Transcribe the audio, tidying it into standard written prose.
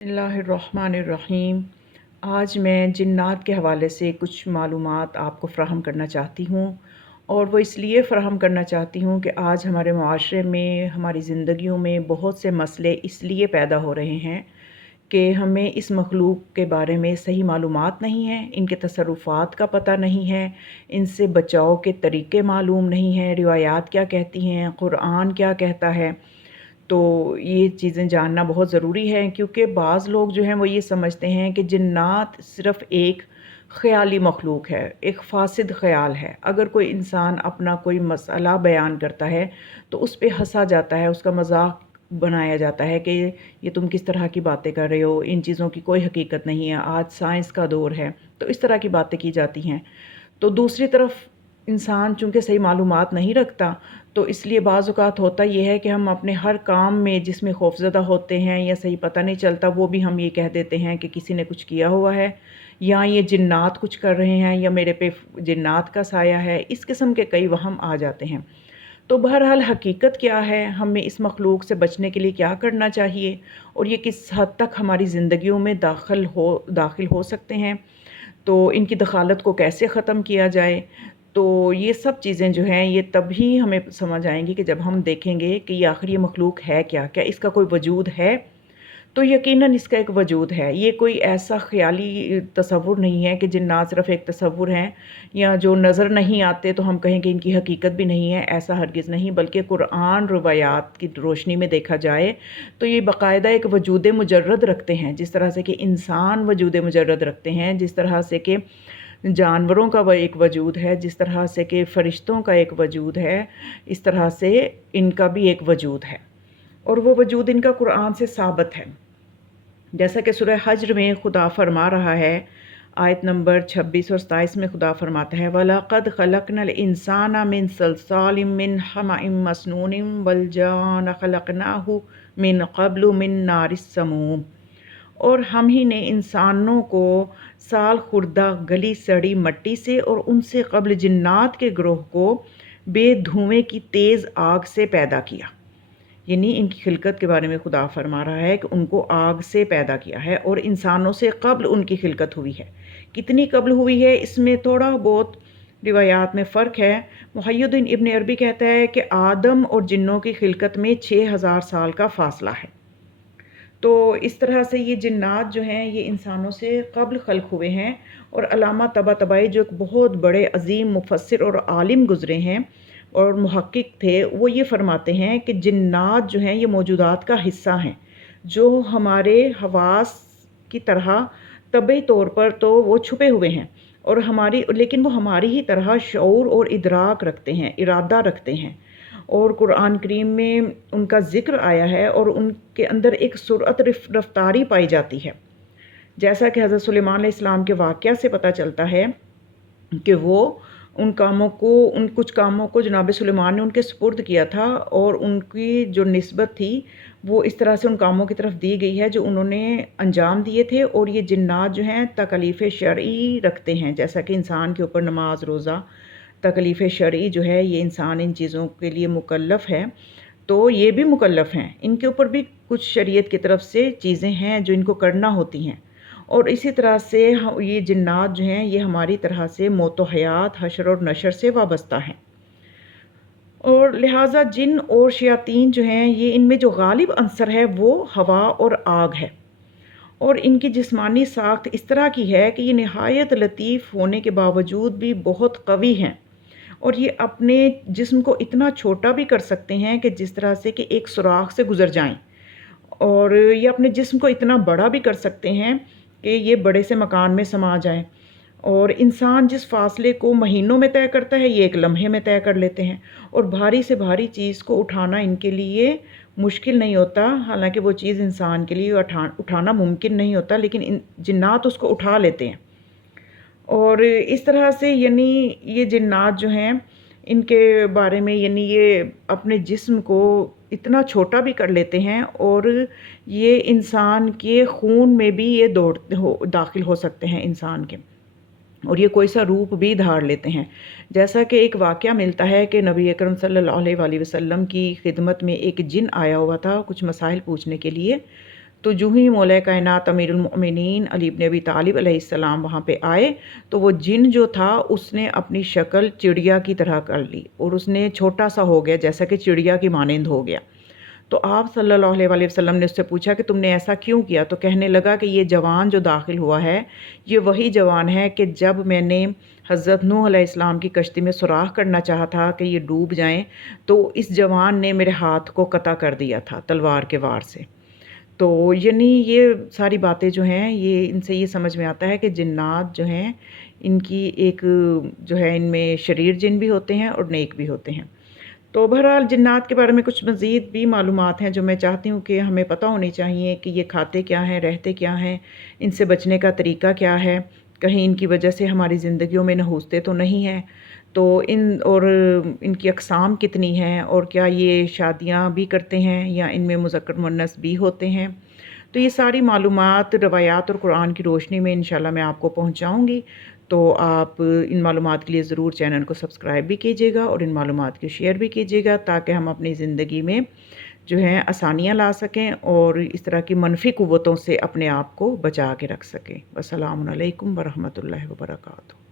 बिस्मिल्लाहिर्रहमानिर्रहीम। आज मैं जिन्नात के हवाले से कुछ मालूमात आपको फ़राहम करना चाहती हूँ, और वो इसलिए फ़राहम करना चाहती हूँ कि आज हमारे मुआशरे में, हमारी ज़िंदगियों में बहुत से मसले इसलिए पैदा हो रहे हैं कि हमें इस मखलूक के बारे में सही मालूमात नहीं हैं, इनके तसर्रुफ़ात का पता नहीं है, इनसे बचाव के तरीक़े मालूम नहीं हैं, रिवायात क्या कहती हैं, क़ुरआन क्या कहता है। तो ये चीज़ें जानना बहुत ज़रूरी है, क्योंकि बाज़ लोग जो हैं वो ये समझते हैं कि जिन्नात सिर्फ़ एक ख़याली मखलूक है, एक फ़ासिद ख़याल है। अगर कोई इंसान अपना कोई मसला बयान करता है तो उस पे हँसा जाता है, उसका मज़ाक बनाया जाता है कि ये तुम किस तरह की बातें कर रहे हो, इन चीज़ों की कोई हकीकत नहीं है, आज साइंस का दौर है। तो इस तरह की बातें की जाती हैं। तो दूसरी तरफ इंसान चूँकि सही मालूमात नहीं रखता, तो इसलिए बाज़ औक़ात होता ये है कि हम अपने हर काम में जिसमें खौफ़ज़दा होते हैं या सही पता नहीं चलता, वो भी हम ये कह देते हैं कि किसी ने कुछ किया हुआ है, या ये जिन्नात कुछ कर रहे हैं, या मेरे पे जिन्नात का साया है। इस किस्म के कई वहम आ जाते हैं। तो बहरहाल हकीकत क्या है, हमें इस मखलूक से बचने के लिए क्या करना चाहिए, और ये किस हद तक हमारी ज़िंदगियों में दाखिल हो सकते हैं, तो इनकी दखालत को कैसे ख़त्म किया जाए। तो ये सब चीज़ें जो हैं ये तभी हमें समझ आएँगी कि जब हम देखेंगे कि ये आख़िर ये मखलूक है क्या? क्या इसका कोई वजूद है? तो यकीनन इसका एक वजूद है। ये कोई ऐसा ख़याली तसव्वुर नहीं है कि जिन्नात सिर्फ़ एक तसव्वुर हैं, या जो नज़र नहीं आते तो हम कहें कि इनकी हकीकत भी नहीं है, ऐसा हरगिज़ नहीं। बल्कि कुरान रिवायात की रोशनी में देखा जाए तो ये बाकायदा एक वजूद मुजर्रद रखते हैं। जिस तरह से कि इंसान वजूद मुजर्रद रखते हैं, जिस तरह से कि जानवरों का वो एक वजूद है, जिस तरह से कि फ़रिश्तों का एक वजूद है, इस तरह से इनका भी एक वजूद है, और वो वजूद इनका कुरान से साबित है। जैसा कि सूरह हज्र में खुदा फरमा रहा है, आयत नंबर 26 और 27 में खुदा फरमाता है, वलक़द ख़लक़नल इंसाना मिन सलसालिम मिन हमाइम मस्नूनिम वल्जान ख़लक़नाहु मिन क़ब्लु मिन नारिस समूम। और हम ही ने इंसानों को साल खुर्दा गली सड़ी मट्टी से और उनसे क़ब्ल जिन्नात के ग्रोह को बेधुएँ की तेज़ आग से पैदा किया। यानी इनकी खिलकत के बारे में खुदा फरमा रहा है कि उनको आग से पैदा किया है, और इंसानों से क़ब्ल उनकी खिलकत हुई है। कितनी क़ब्ल हुई है, इसमें थोड़ा बहुत रिवायात में फ़र्क है। मुहय्यिद्दीन इब्न अरबी कहता है कि आदम और जिन्नों की खिलकत में 6000 साल का फ़ासला है। तो इस तरह से ये जिन्नात जो हैं ये इंसानों से क़ब्ल ख़ल्क़ हुए हैं। और अल्लामा तबातबाई जो एक बहुत बड़े अज़ीम मुफ़स्सिर और आलिम गुज़रे हैं और मुहक्किक थे, वो ये फ़रमाते हैं कि जिन्नात जो हैं ये मौजूदात का हिस्सा हैं, जो हमारे हवास की तरह तबई तौर पर तो वो छुपे हुए हैं, और लेकिन वो हमारी ही तरह शऊर और इदराक रखते हैं, इरादा रखते हैं। और कुरान करीम में उनका ज़िक्र आया है, और उनके अंदर एक सुरअत रफ़्तारी पाई जाती है। जैसा कि हज़रत सुलेमान अलैहिस्सलाम के वाक़या से पता चलता है कि वो उन कुछ कामों को जनाब सुलेमान ने उनके सुपुर्द किया था, और उनकी जो निस्बत थी वो इस तरह से उन कामों की तरफ दी गई है जो उन्होंने अंजाम दिए थे। और ये जिन्नात जो हैं तकलीफ़ शरई रखते हैं, जैसा कि इंसान के ऊपर नमाज रोज़ा तकलीफ़ शरई जो है, ये इंसान इन चीज़ों के लिए मुकल्लफ़ है, तो ये भी मुकल्लफ़ हैं। इनके ऊपर भी कुछ शरीयत की तरफ से चीज़ें हैं जो इनको करना होती हैं। और इसी तरह से ये जिन्नात जो हैं ये हमारी तरह से मौत व हयात, हशर और नशर से वाबस्ता हैं। और लिहाजा जिन और शयातीन जो हैं ये इनमें जो गालिब अंसर है वो हवा और आग है। और इनकी जिस्मानी साख्त इस तरह की है कि ये नहायत लतीफ़ होने के बावजूद भी बहुत कवी हैं, और ये अपने जिस्म को इतना छोटा भी कर सकते हैं कि जिस तरह से कि एक सुराख से गुज़र जाएँ, और ये अपने जिस्म को इतना बड़ा भी कर सकते हैं कि ये बड़े से मकान में समा जाएँ। और इंसान जिस फ़ासले को महीनों में तय करता है, ये एक लम्हे में तय कर लेते हैं, और भारी से भारी चीज़ को उठाना इनके लिए मुश्किल नहीं होता। हालाँकि वो चीज़ इंसान के लिए उठाना मुमकिन नहीं होता, लेकिन इन जिन्नात उसको उठा लेते हैं। और इस तरह से यानी ये जिन्नात जो हैं इनके बारे में यानी ये अपने जिस्म को इतना छोटा भी कर लेते हैं, और ये इंसान के खून में भी ये दाखिल हो सकते हैं इंसान के, और ये कोई सा रूप भी धार लेते हैं। जैसा कि एक वाक़या मिलता है कि नबी अकरम सल्लल्लाहु अलैहि वसल्लम की खिदमत में एक जिन आया हुआ था कुछ मसाइल पूछने के लिए। तो जो ही मौला कायनात अमीरुल मोमिनीन अली इब्न अबी तालिब अलैहिस्सलाम वहाँ पे आए, तो वो जिन जो था उसने अपनी शक्ल चिड़िया की तरह कर ली और उसने छोटा-सा हो गया, जैसा कि चिड़िया की मानंद हो गया। तो आप सल्लल्लाहु अलैहि वसल्लम ने उससे पूछा कि तुमने ऐसा क्यों किया? तो कहने लगा कि ये जवान जो दाखिल हुआ है, ये वही जवान है कि जब मैंने हज़रत नूह अलैहिस्सलाम की कश्ती में सुराख़ करना चाहा था कि ये डूब जाएँ, तो इस जवान ने मेरे हाथ को कता कर दिया था तलवार के वार से। तो यानी ये सारी बातें जो हैं, ये इनसे ये समझ में आता है कि जिन्नात जो हैं, इनकी एक जो है इनमें शरीर जिन भी होते हैं और नेक भी होते हैं। तो बहरहाल जिन्नात के बारे में कुछ मज़ीद भी मालूमात हैं जो मैं चाहती हूँ कि हमें पता होनी चाहिए कि ये खाते क्या हैं, रहते क्या हैं, इनसे बचने का तरीका क्या है, कहीं इनकी वजह से हमारी ज़िंदगियों में नहूसते तो नहीं हैं। तो इनकी अक़साम कितनी हैं और क्या ये शादियाँ भी करते हैं या इनमें मुज़क्कर मुअन्नस भी होते हैं। तो ये सारी मालूमात रवायात और कुरान की रोशनी में इंशाल्लाह मैं आपको पहुँचाऊँगी। तो आप इन मालूमात के लिए ज़रूर चैनल को सब्सक्राइब भी कीजिएगा और इन मालूमात को शेयर भी कीजिएगा, ताकि हम अपनी ज़िंदगी में जो है आसानियाँ ला सकें और इस तरह की मनफ़ी क़ुव्वतों से अपने आप को बचा के रख सकें। अस्सलामु अलैकुम व रहमतुल्लाहि व बरकातुहू।